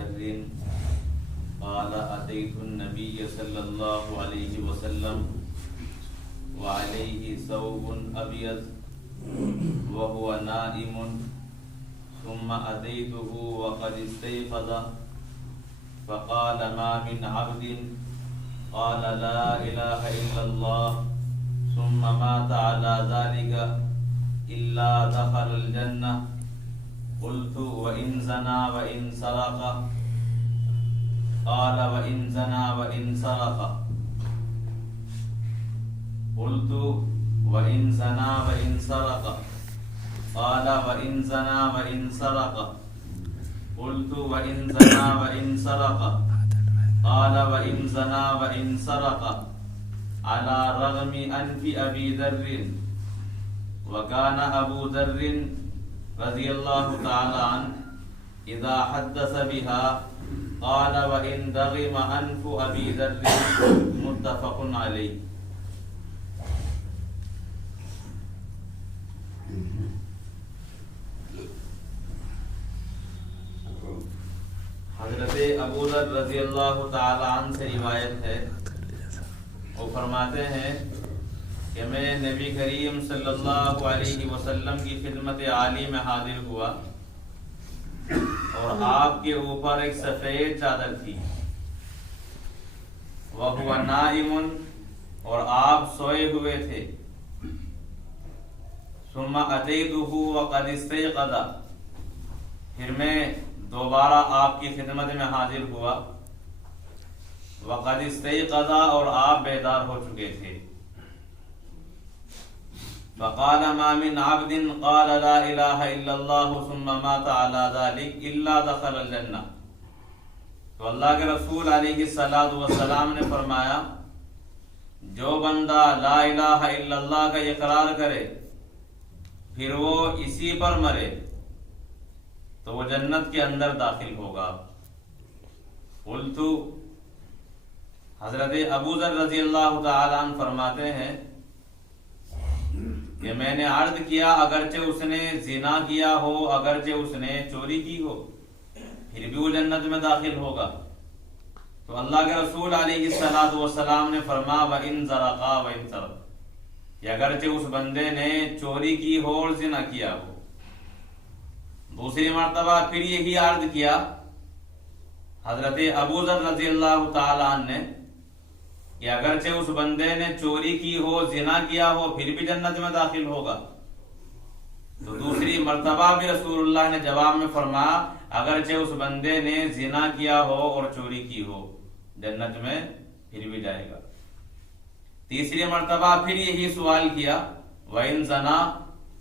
ذر قال أتيت النبي صلى الله عليه وسلم وعليه ثوب أبيض وهو نائم ثم أتيته وقد استيقظ فقال ما من عبد قال لا إله إلا الله ثم مات على ذلك إلا دخل الجنة قلت وإن زنى وإن سرق قال وإن زنى وإن سرق قلت وإن زنى وإن سرق قال وإن زنى وإن سرق قلت وإن زنى وإن سرق قال وإن زنى وإن سرق على رغم أنف أبي ذر وكان أبو ذر رضي الله تعالى عنه إذا حدث بها قال وإن دغم أنف أبي ذر متفق عليه. حضرت ابو ذر رضی اللہ تعالی عنہ سے روایت ہے، وہ فرماتے ہیں کہ میں نبی کریم صلی اللہ علیہ وسلم کی خدمت عالی میں حاضر ہوا اور آپ کے اوپر ایک سفید چادر تھی، وَهُوَ نَائِمٌ اور آپ سوئے ہوئے تھے، ثُمَّ أَتَيْتُهُ وَقَدْ اسْتَيْقَظَ پھر میں دوبارہ آپ کی خدمت میں حاضر ہوا، وَقَدْ اسْتَيْقَظَ اور آپ بیدار ہو چکے تھے، فَقَالَ مَا مِنْ عَبْدٍ قَالَ لَا إِلَهَ إِلَّا اللَّهُ ثُمَّ مَاتَ عَلَى ذَلِكَ إِلَّا دَخَلَ الْجَنَّةَ. تو اللہ کے رسول علیہ السلام نے فرمایا جو بندہ لا الہ الا اللہ کا اقرار کرے پھر وہ اسی پر مرے تو وہ جنت کے اندر داخل ہوگا. قلت حضرت ابو ذر رضی اللہ تعالی عنہ فرماتے ہیں کہ میں نے عرض کیا اگرچہ اس نے زنا کیا ہو، اگرچہ اس نے چوری کی ہو، پھر بھی وہ جنت میں داخل ہوگا. تو اللہ کے رسول علیہ السلام نے فرمایا وَإِن زَرَقَا وَإِن سَرَقَ کہ اگرچہ اس بندے نے چوری کی ہو اور زنا کیا ہو. دوسری مرتبہ پھر یہی عرض کیا حضرت ابو ذر رضی اللہ تعالی عنہ نے کہ اگرچہ اس بندے نے چوری کی ہو، زنا کیا ہو، پھر بھی جنت میں داخل ہوگا. تو دوسری مرتبہ بھی رسول اللہ نے جواب میں فرمایا اگرچہ اس بندے نے زنا کیا ہو اور چوری کی ہو جنت میں پھر بھی جائے گا. تیسری مرتبہ پھر یہی سوال کیا وَإِن زَنَا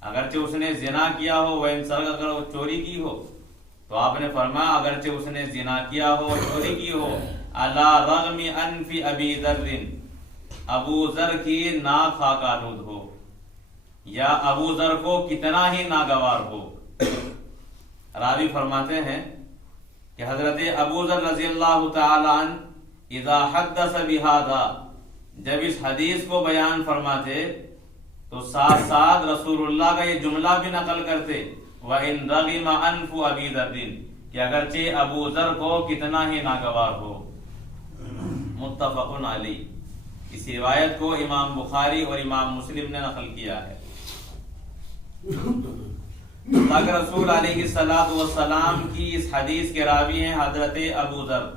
اگرچہ اس نے زنا کیا ہو، وَإِن سَرَقَ اگر وہ چوری کی ہو، تو آپ نے فرمایا اگرچہ اس نے زنا کیا ہو اور چوری کی ہو عَلَى رَغْمِ أَنْفِ أَبِي ذَرٍ ابو ذر کی ناک خاک آلود ہو یا ابو ذر کو کتنا ہی ناگوار ہو. راوی فرماتے ہیں کہ حضرت ابو ذر رضی اللہ تعالی عنہ اذا حدث بہذا جب اس حدیث کو بیان فرماتے تو ساتھ ساتھ رسول اللہ کا یہ جملہ بھی نقل کرتے وَإِن رَغِمَ أَنْفُ أَبِي ذَرٍ کہ اگرچہ ابو ذر کو کتنا ہی ناگوار ہو. متفق علیہ. اس روایت کو امام بخاری اور امام مسلم نے نقل کیا ہے. اللہ کے رسول علیہ السلام کی اس حدیث کے راوی ہیں حضرت ابو ذر.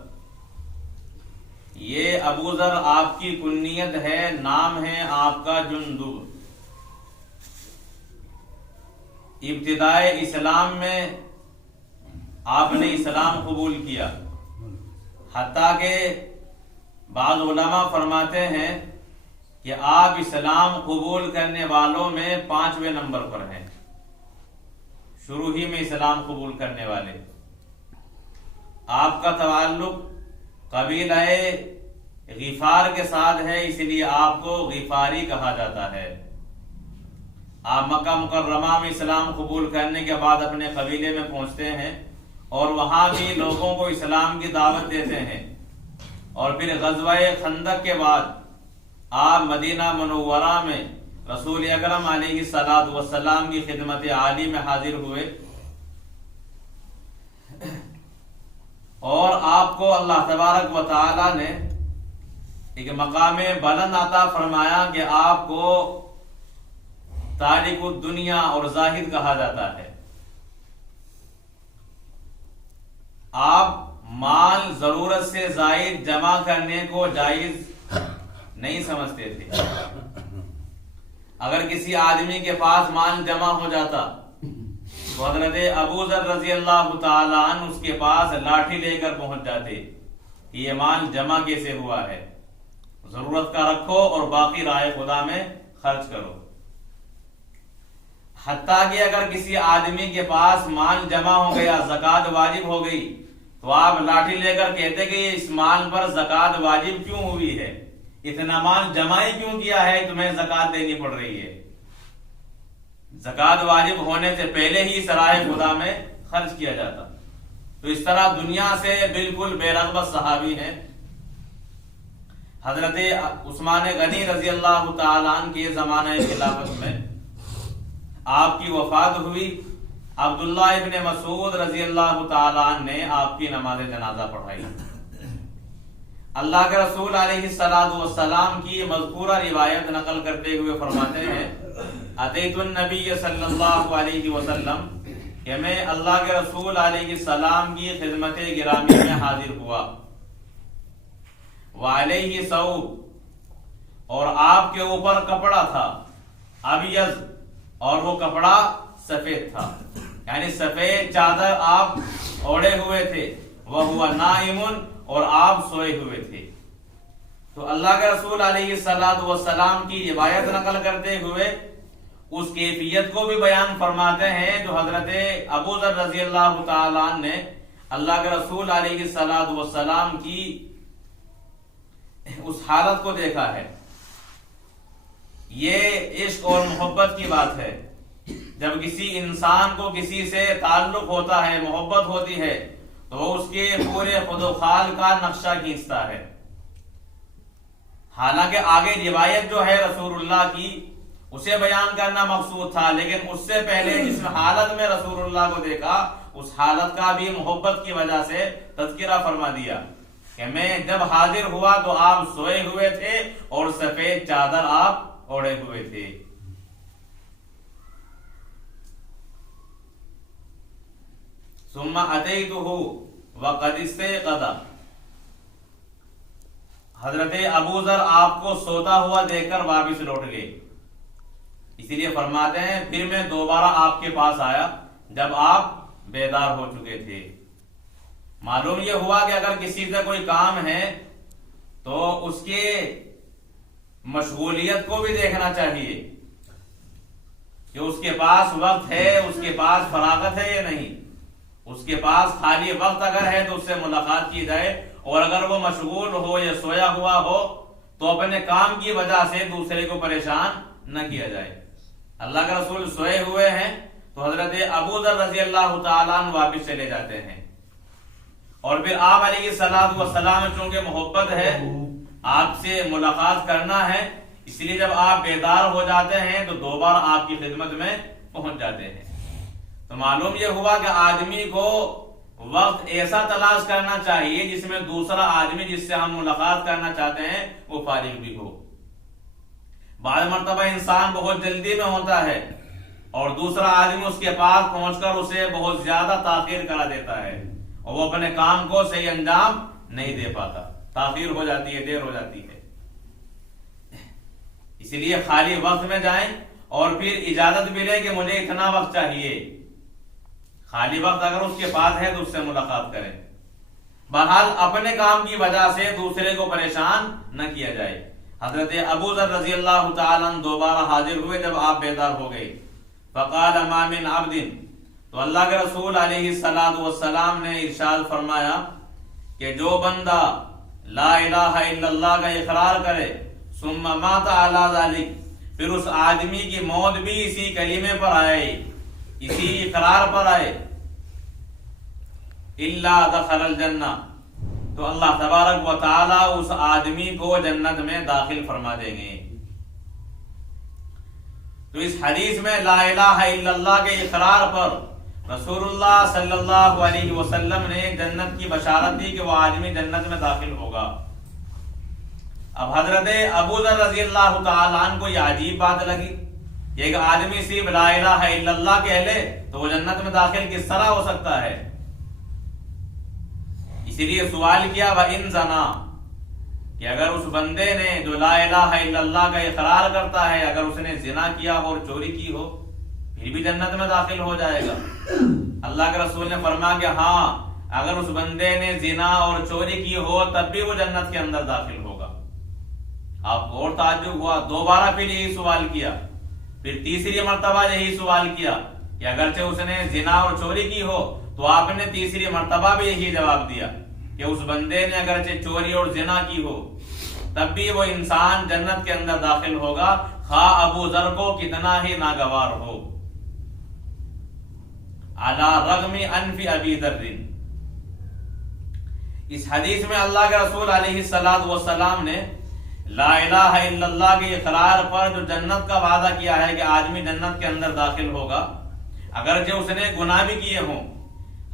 یہ ابو ذر آپ کی کنیت ہے، نام ہے آپ کا جندب. ابتدائے اسلام میں آپ نے اسلام قبول کیا، حتیٰ کہ بعض علماء فرماتے ہیں کہ آپ اسلام قبول کرنے والوں میں 5ویں نمبر پر ہیں، شروع ہی میں اسلام قبول کرنے والے. آپ کا تعلق قبیلہ غفار کے ساتھ ہے، اس لیے آپ کو غفاری کہا جاتا ہے. آپ مکہ مکرمہ میں اسلام قبول کرنے کے بعد اپنے قبیلے میں پہنچتے ہیں اور وہاں بھی لوگوں کو اسلام کی دعوت دیتے ہیں، اور پھر غزوہ خندق کے بعد آپ مدینہ منورہ میں رسول اکرم علیہ السلام کی خدمت عالی میں حاضر ہوئے. اور آپ کو اللہ تبارک و تعالی نے ایک مقام بلند عطا فرمایا کہ آپ کو تارک الدنیا اور زاہد کہا جاتا ہے. آپ مال ضرورت سے زائد جمع کرنے کو جائز نہیں سمجھتے تھے. اگر کسی آدمی کے پاس مال جمع ہو جاتا تو حضرت ابو ذر رضی اللہ تعالیٰ عنہ اس کے پاس لاٹھی لے کر پہنچ جاتے کہ یہ مال جمع کیسے ہوا ہے, ضرورت کا رکھو اور باقی راہ خدا میں خرچ کرو. حتیٰ کہ اگر کسی آدمی کے پاس مال جمع ہو گیا, زکوٰۃ واجب ہو گئی, تو آپ لاٹھی لے کر کہتے کہ اس مال پر زکوٰۃ واجب کیوں ہوئی ہے, اتنا مال جمع ہی کیوں کیا ہے, تمہیں زکوٰۃ دینی پڑ رہی ہے. زکوٰۃ واجب ہونے سے پہلے ہی راہ خدا میں خرچ کیا جاتا. تو اس طرح دنیا سے بالکل بے رغبت صحابی ہیں. حضرت عثمان غنی رضی اللہ تعالیٰ عنہ کے زمانہ خلافت میں آپ کی وفات ہوئی. عبداللہ ابن مسعود رضی اللہ تعالیٰ عنہ نے آپ کی نماز جنازہ پڑھائی. اللہ کے رسول علیہ السلام کی مذکورہ روایت نقل کرتے ہوئے فرماتے ہیں, اتیت النبی صلی اللہ علیہ وسلم, کہ میں اللہ کے رسول علیہ السلام کی خدمت گرامی میں حاضر ہوا. وعلیہ ثوب, اور آپ کے اوپر کپڑا تھا, ابیض, اور وہ کپڑا سفید تھا, یعنی سفید چادر آپ اوڑے ہوئے تھے. وہو نائم, اور آپ سوئے ہوئے تھے. تو اللہ کے رسول علیہ السلام کی روایت نقل کرتے ہوئے اس کیفیت کو بھی بیان فرماتے ہیں جو حضرت ابو ذر رضی اللہ تعالیٰ عنہ نے اللہ کے رسول علیہ السلام کی اس حالت کو دیکھا ہے. یہ عشق اور محبت کی بات ہے. جب کسی انسان کو کسی سے تعلق ہوتا ہے, محبت ہوتی ہے, تو وہ اس کے پورے خود و خال کا نقشہ کھینچتا ہے. حالانکہ آگے روایت جو ہے رسول اللہ کی اسے بیان کرنا مقصود تھا, لیکن اس سے پہلے جس حالت میں رسول اللہ کو دیکھا اس حالت کا بھی محبت کی وجہ سے تذکرہ فرما دیا کہ میں جب حاضر ہوا تو آپ سوئے ہوئے تھے اور سفید چادر آپ اوڑے ہوئے تھے. ثم اتیتہ وقد استيقظ, حضرت ابو ذر آپ کو سوتا ہوا دیکھ کر واپس لوٹ گئے. اسی لیے فرماتے ہیں پھر میں دوبارہ آپ کے پاس آیا جب آپ بیدار ہو چکے تھے. معلوم یہ ہوا کہ اگر کسی سے کوئی کام ہے تو اس کے مشغولیت کو بھی دیکھنا چاہیے کہ اس کے پاس وقت ہے, اس کے پاس فراغت ہے یا نہیں. اس کے پاس خالی وقت اگر ہے تو اس سے ملاقات کی جائے, اور اگر وہ مشغول ہو یا سویا ہوا ہو تو اپنے کام کی وجہ سے دوسرے کو پریشان نہ کیا جائے. اللہ کے رسول سوئے ہوئے ہیں تو حضرت ابو ذر رضی اللہ تعالیٰ عنہ واپس چلے جاتے ہیں, اور پھر آپ علیہ السلام چونکہ محبت ہے, آپ سے ملاقات کرنا ہے, اس لیے جب آپ بیدار ہو جاتے ہیں تو دوبارہ آپ کی خدمت میں پہنچ جاتے ہیں. تو معلوم یہ ہوا کہ آدمی کو وقت ایسا تلاش کرنا چاہیے جس میں دوسرا آدمی جس سے ہم ملاقات کرنا چاہتے ہیں وہ فارغ بھی ہو. بعض مرتبہ انسان بہت جلدی میں ہوتا ہے اور دوسرا آدمی اس کے پاس پہنچ کر اسے بہت زیادہ تاخیر کرا دیتا ہے, اور وہ اپنے کام کو صحیح انجام نہیں دے پاتا, تاخیر ہو جاتی ہے, دیر ہو جاتی ہے. اسی لیے خالی وقت میں جائیں اور پھر اجازت ملے کہ مجھے اتنا وقت چاہیے. خالی وقت اگر اس کے پاس ہے تو اس سے ملاقات کریں. بہرحال اپنے کام کی وجہ سے دوسرے کو پریشان نہ کیا جائے. حضرت ابو ذر رضی اللہ تعالیٰ عنہ دوبارہ حاضر ہوئے جب آپ بیدار ہو گئے. فقال ما من عبد, تو اللہ کے رسول علیہ السلام نے ارشاد فرمایا کہ جو بندہ لا الہ الا اللہ کا اقرار کرے, ثم مات علی ذلک, پھر اس آدمی کی موت بھی اسی کلمے پر آئے, اسی اقرار پر آئے, الا دخل الجنہ, تو اللہ تبارک و تعالی اس آدمی کو جنت میں داخل فرما دیں گے. تو اس حدیث میں لا الہ الا اللہ کے اقرار پر رسول اللہ صلی اللہ علیہ وسلم نے جنت کی بشارت دی کہ وہ آدمی جنت میں داخل ہوگا۔ اب حضرت ابو ذر رضی اللہ تعالیٰ عنہ کو یہ عجیب بات لگی کہ ایک آدمی صرف لا الہ الا اللہ کہہ لے تو وہ جنت میں داخل کس طرح ہو سکتا ہے؟ اسی لیے سوال کیا وَإِن زَنَا، کہ اگر اس بندے نے جو لا الہ الا اللہ کا اقرار کرتا ہے اگر اس نے زنا کیا ہو اور چوری کی ہو پھر بھی جنت میں داخل ہو جائے گا؟ اللہ کے رسول نے فرمایا کہ ہاں، اگر اس بندے نے زنا اور چوری کی ہو تب بھی وہ جنت کے اندر داخل ہوگا۔ آپ کو اور تعجب ہوا، دوبارہ پھر یہی سوال کیا، پھر تیسری مرتبہ یہی سوال کیا کہ اگرچہ اس نے زنا اور چوری کی ہو تو آپ نے تیسری مرتبہ بھی یہی جواب دیا کہ اس بندے نے اگرچہ چوری اور زنا کی ہو تب بھی وہ انسان جنت کے اندر داخل ہوگا، خواہ ابو ذر کو کتنا ہی ناگوار ہو۔ علی رغم انف ابی ذر، اس حدیث میں اللہ کے رسول علیہ السلام نے لا الہ الا اللہ کے اقرار پر جو جنت کا وعدہ کیا ہے کہ آدمی جنت کے اندر داخل ہوگا اگرچہ اس نے گناہ بھی کیے ہوں۔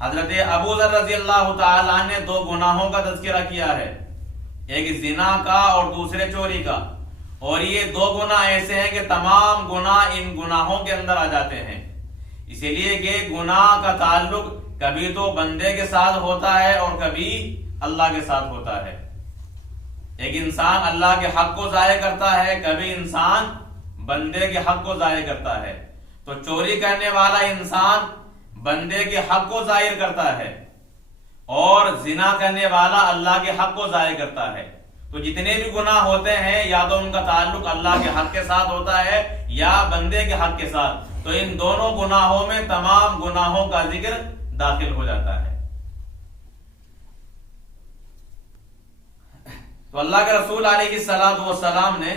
حضرت ابو ذر رضی اللہ تعالیٰ عنہ نے دو گناہوں کا تذکرہ کیا ہے، ایک زنا کا اور دوسرے چوری کا، اور یہ دو گناہ ایسے ہیں کہ تمام گناہ ان گناہوں کے اندر آ جاتے ہیں، اسی لیے کہ گناہ کا تعلق کبھی تو بندے کے ساتھ ہوتا ہے اور کبھی اللہ کے ساتھ ہوتا ہے۔ ایک انسان اللہ کے حق کو ضائع کرتا ہے، کبھی انسان بندے کے حق کو ضائع کرتا ہے۔ تو چوری کرنے والا انسان بندے کے حق کو ظاہر کرتا ہے اور زنا کرنے والا اللہ کے حق کو ضائع کرتا ہے۔ تو جتنے بھی گناہ ہوتے ہیں یا تو ان کا تعلق اللہ کے حق کے ساتھ ہوتا ہے یا بندے کے حق کے ساتھ، تو ان دونوں گناہوں میں تمام گناہوں کا ذکر داخل ہو جاتا ہے۔ تو اللہ کے رسول علیہ السلام نے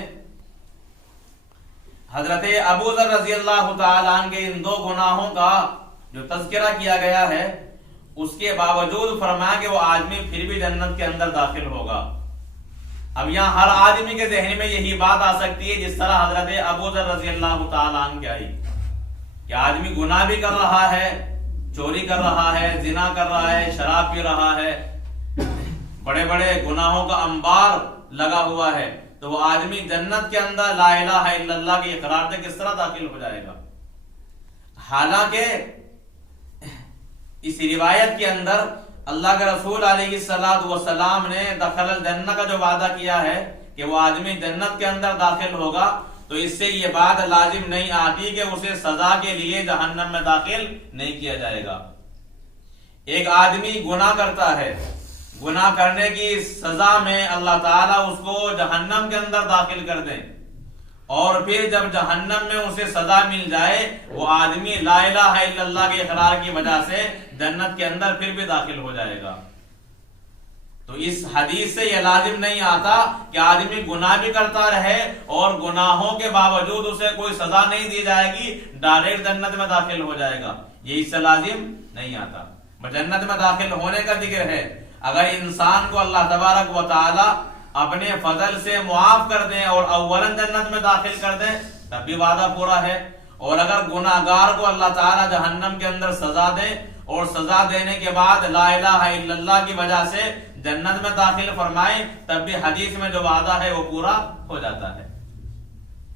حضرت ابو ذر رضی اللہ تعالیٰ عنہ کے ان دو گناہوں کا جو تذکرہ کیا گیا ہے اس کے باوجود فرمایا کہ وہ آدمی پھر بھی جنت کے اندر داخل ہوگا۔ اب یہاں ہر آدمی کے ذہن میں یہی بات آ سکتی ہے جس طرح حضرت ابو ذر رضی اللہ تعالیٰ عنہ کی آئی کہ آدمی گناہ بھی کر رہا ہے، چوری کر رہا ہے، زنا کر رہا ہے، شراب پی رہا ہے، بڑے بڑے گناہوں کا انبار لگا ہوا ہے، تو وہ آدمی جنت کے اندر لا الہ الا اللہ کے اقرار سے کس طرح داخل ہو جائے گا؟ حالانکہ اس روایت کے اندر اللہ کے رسول علیہ السلام نے دخل الجنہ کا جو وعدہ کیا ہے کہ وہ آدمی جنت کے اندر داخل ہوگا، تو اس سے یہ بات لازم نہیں آتی کہ اسے سزا کے لیے جہنم میں داخل نہیں کیا جائے گا۔ ایک آدمی گناہ کرتا ہے، گناہ کرنے کی سزا میں اللہ تعالیٰ اس کو جہنم کے اندر داخل کر دیں، اور پھر جب جہنم میں اسے سزا مل جائے وہ آدمی لا الہ الا اللہ کے اقرار کی وجہ سے جنت کے اندر پھر بھی داخل ہو جائے گا۔ تو اس حدیث سے یہ لازم نہیں آتا کہ آدمی گناہ بھی کرتا رہے اور گناہوں کے باوجود اسے کوئی سزا نہیں دی جائے گی، ڈائریکٹ جنت میں داخل ہو جائے گا، یہ اس سے لازم نہیں آتا۔ جنت میں داخل ہونے کا ذکر ہے، اگر انسان کو اللہ تبارک و تعالی اپنے فضل سے معاف کر دیں اور اولاً جنت میں داخل کر دیں تب بھی وعدہ پورا ہے، اور اگر گناہگار کو اللہ تعالی جہنم کے اندر سزا دیں اور سزا دینے کے بعد لا الہ الا اللہ کی وجہ سے جنت میں داخل فرمائیں تب بھی حدیث میں جو وعدہ ہے وہ پورا ہو جاتا ہے۔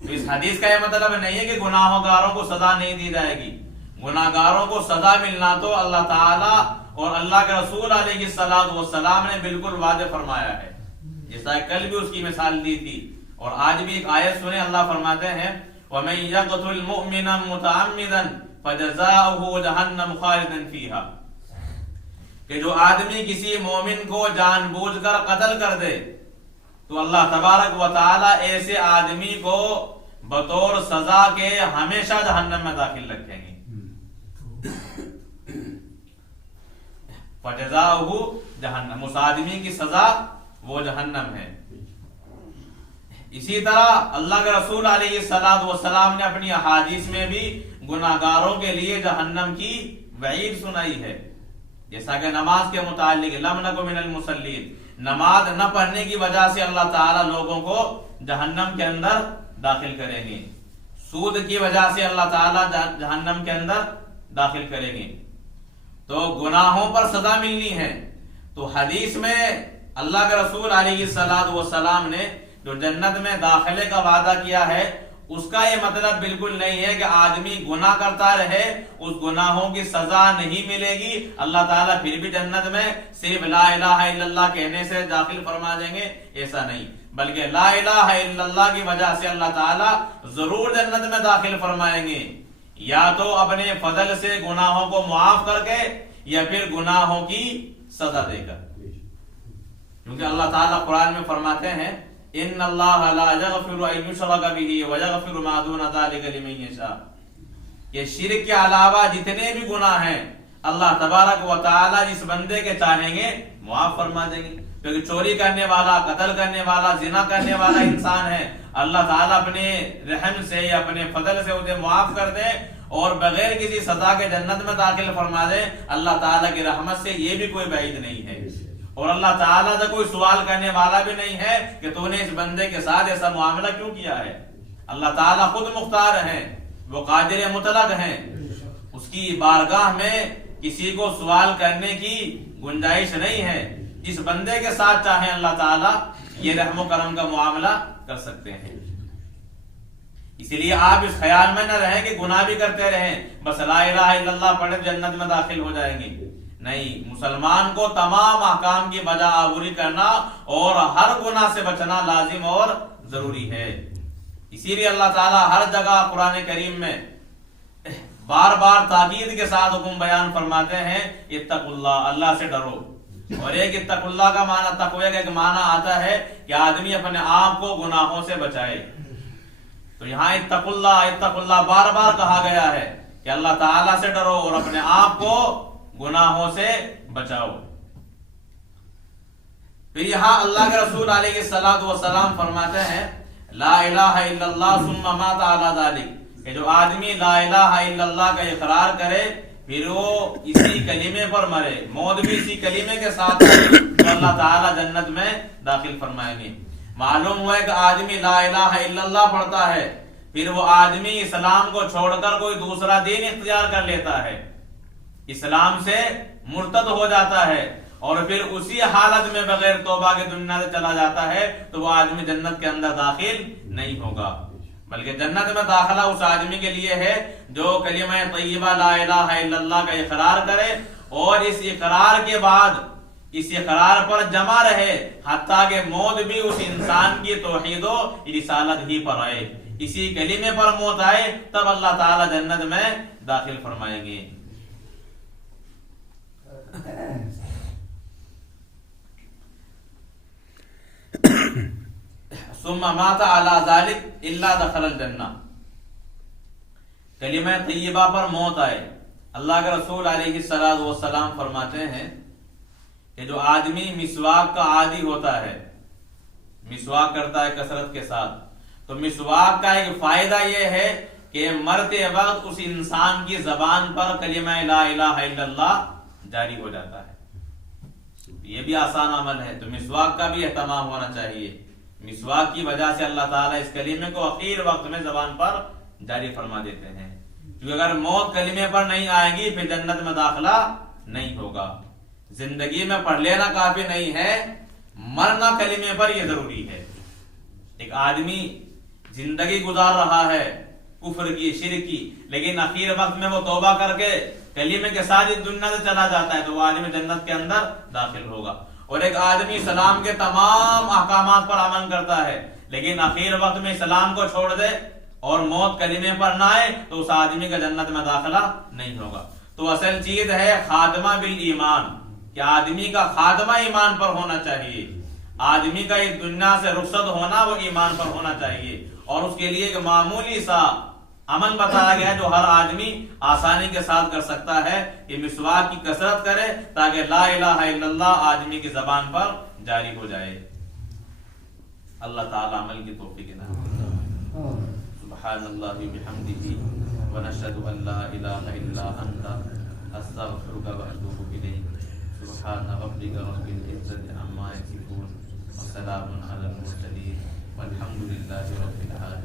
تو اس حدیث کا یہ مطلب نہیں ہے کہ گناہوں گاروں کو سزا نہیں دی جائے گی، گناہگاروں کو سزا ملنا تو اللہ تعالی اور اللہ کے رسول علیہ السلام نے بالکل واضح فرمایا ہے، جیسا کل بھی اس کی مثال دی تھی، اور آج بھی ایک آیت سنیں، اللہ فرماتے ہیں وَمَن يَقْتُلْ مُؤْمِنًا مُتَعَمِّدًا فَجَزَاؤُهُ جَهَنَّمُ خَالِدًا فِيهَا، کہ جو آدمی کسی مومن کو جان بوجھ کر قتل کر دے تو اللہ تبارک و تعالی ایسے آدمی کو بطور سزا کے ہمیشہ جہنم میں داخل رکھیں گے۔ فَجَزَاؤُهُ جہنم، اس آدمی کی سزا وہ جہنم ہے۔ اسی طرح اللہ کے رسول علیہ السلام نے اپنی احادیث میں بھی گناہگاروں کے لیے جہنم کی وعید سنائی ہے، جیسا کہ نماز کے متعلق لم نک من المصلین، نماز نہ پڑھنے کی وجہ سے اللہ تعالی لوگوں کو جہنم کے اندر داخل کریں گے، سود کی وجہ سے اللہ تعالی جہنم کے اندر داخل کریں گے، تو گناہوں پر سزا ملنی ہے۔ تو حدیث میں اللہ کے رسول علیہ الصلوۃ والسلام نے جو جنت میں داخلے کا وعدہ کیا ہے، اس کا یہ مطلب بالکل نہیں ہے کہ آدمی گناہ کرتا رہے اس گناہوں کی سزا نہیں ملے گی، اللہ تعالیٰ پھر بھی جنت میں صرف لا الہ الا اللہ کہنے سے داخل فرما دیں گے، ایسا نہیں، بلکہ لا الہ الا اللہ کی وجہ سے اللہ تعالیٰ ضرور جنت میں داخل فرمائیں گے، یا تو اپنے فضل سے گناہوں کو معاف کر کے یا پھر گناہوں کی سزا دے کر۔ کیونکہ اللہ تعالیٰ قرآن میں فرماتے ہیں ان اللہ لا یغفر ان یشرک بہ ویغفر ما دون ذلک لمن یشاء، کہ شرک کے علاوہ جتنے بھی گناہ ہیں اللہ تبارک و تعالیٰ جس بندے کے چاہیں گے معاف فرما دیں گے۔ کیونکہ چوری کرنے والا، قتل کرنے والا، زنا کرنے والا انسان ہے، اللہ تعالیٰ اپنے رحم سے یا اپنے فضل سے اسے معاف کر دے اور بغیر کسی سزا کے جنت میں داخل فرما دے، اللہ تعالیٰ کی رحمت سے یہ بھی کوئی بعید نہیں ہے، اور اللہ تعالیٰ سے کوئی سوال کرنے والا بھی نہیں ہے کہ تو نے اس بندے کے ساتھ ایسا معاملہ کیوں کیا ہے۔ اللہ تعالیٰ خود مختار ہیں، وہ قادر مطلق ہیں، اس کی بارگاہ میں کسی کو سوال کرنے کی گنجائش نہیں ہے، جس بندے کے ساتھ چاہیں اللہ تعالیٰ یہ رحم و کرم کا معاملہ کر سکتے ہیں۔ اسی لیے آپ اس خیال میں نہ رہیں کہ گناہ بھی کرتے رہیں بس لا الہ الا اللہ پڑھے جنت میں داخل ہو جائیں گے، نہیں، مسلمان کو تمام احکام کی بجا آوری کرنا اور ہر گناہ سے بچنا لازم اور ضروری ہے۔ اسی لیے اللہ تعالیٰ ہر جگہ قرآن کریم میں بار بار تاکید کے ساتھ حکم بیان فرماتے ہیں اتقوا اللہ، اللہ سے ڈرو۔ اور ایک اتقوا اللہ کا معنی، تقوی کا ایک معنی آتا ہے کہ آدمی اپنے آپ کو گناہوں سے بچائے، تو یہاں اتقوا اللہ بار بار کہا گیا ہے کہ اللہ تعالیٰ سے ڈرو اور اپنے آپ کو گناہوں سے بچاؤ۔ پھر یہاں اللہ کے رسول علیہ الصلوۃ والسلام فرماتے ہیں لا الہ الا اللہ ثم مات علی ذلک، کہ جو آدمی لا الہ الا اللہ کا اقرار کرے پھر وہ اسی کلمے پر مرے، موت بھی اسی کلمے کے ساتھ آئے، تو اللہ تعالیٰ جنت میں داخل فرمائیں گے۔ معلوم ہوا ہے کہ آدمی لا الہ الا اللہ پڑھتا ہے پھر وہ آدمی اسلام کو چھوڑ کر کوئی دوسرا دین اختیار کر لیتا ہے، اسلام سے مرتد ہو جاتا ہے اور پھر اسی حالت میں بغیر توبہ کے دنیا سے چلا جاتا ہے، تو وہ آدمی جنت کے اندر داخل نہیں ہوگا، بلکہ جنت میں داخلہ اس آدمی کے لیے ہے جو کلمہ طیبہ لا الہ الا اللہ کا اقرار کرے اور اس اقرار کے بعد اس اقرار پر جمع رہے حتیٰ کہ موت بھی اس انسان کی توحید و رسالت ہی پر آئے، اسی کلمے پر موت آئے، تب اللہ تعالی جنت میں داخل فرمائیں گے۔ ثم مات علی ذلک الا دخل الجنہ، کلمہ طیبہ پر موت آئے، اللہ کے رسول علیہ الصلوۃ والسلام فرماتے ہیں کہ جو آدمی مسواک کا عادی ہوتا ہے، مسواک کرتا ہے کثرت کے ساتھ، تو مسواک کا ایک فائدہ یہ ہے کہ مرتے وقت اس انسان کی زبان پر کلمہ لا الہ الا اللہ جاری ہو جاتا ہے۔ یہ بھی آسان عمل ہے، تو مسواک کا بھی اہتمام ہونا چاہیے۔ مسواک کی وجہ سے اللہ تعالیٰ اس کلمے کو اخیر وقت میں زبان پر جاری فرما دیتے ہیں، کیونکہ اگر موت کلمے پر نہیں آئے گی پھر جنت میں داخلہ نہیں ہوگا۔ زندگی میں پڑھ لینا کافی نہیں ہے، مرنا کلمے پر یہ ضروری ہے۔ ایک آدمی زندگی گزار رہا ہے کفر کی، شرک کی، لیکن اخیر وقت میں وہ توبہ کر کے کلمے کے ساتھ اس دنیا سے چلا جاتا ہے، تو وہ آدمی جنت کے اندر داخل ہوگا۔ اور ایک آدمی اسلام کے تمام احکامات پر عمل کرتا ہے لیکن اخیر وقت میں اسلام کو چھوڑ دے اور موت کلمے پر نہ آئے، تو اس آدمی کا جنت میں داخلہ نہیں ہوگا۔ تو اصل چیز ہے خاتمہ بالایمان، کہ آدمی کا خاتمہ ایمان پر ہونا چاہیے، آدمی کا اس دنیا سے رخصت ہونا وہ ایمان پر ہونا چاہیے، اور اس کے لیے ایک معمولی سا عمل بتایا گیا جو ہر آدمی آسانی کے ساتھ کر سکتا ہے، کہ مسواک کی کثرت کرے تاکہ لا الہ الا اللہ آدمی کی زبان پر جاری ہو جائے۔ اللہ تعالی عمل کی توفیق عطا۔ سبحان اللہ بحمدہ ونشہد ان لا الہ الا انت استغفرک واتوب الیک۔ سبحان ربک رب العزۃ عما یصفون وسلام علی المرسلین والحمد للہ رب العالمین۔